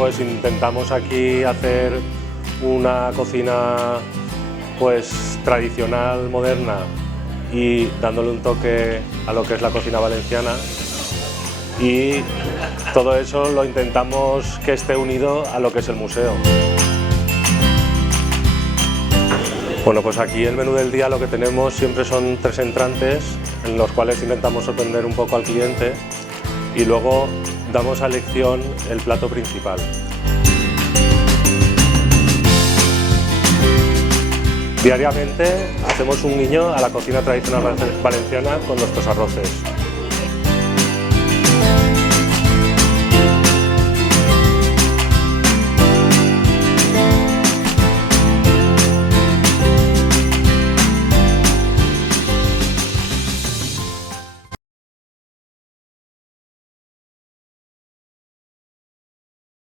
pues intentamos aquí hacer una cocina pues tradicional, moderna y dándole un toque a lo que es la cocina valenciana, y todo eso lo intentamos que esté unido a lo que es el museo. Bueno, pues aquí el menú del día lo que tenemos siempre son 3 entrantes en los cuales intentamos sorprender un poco al cliente y luego damos a elección el plato principal. Diariamente hacemos un guiño a la cocina tradicional valenciana con nuestros arroces.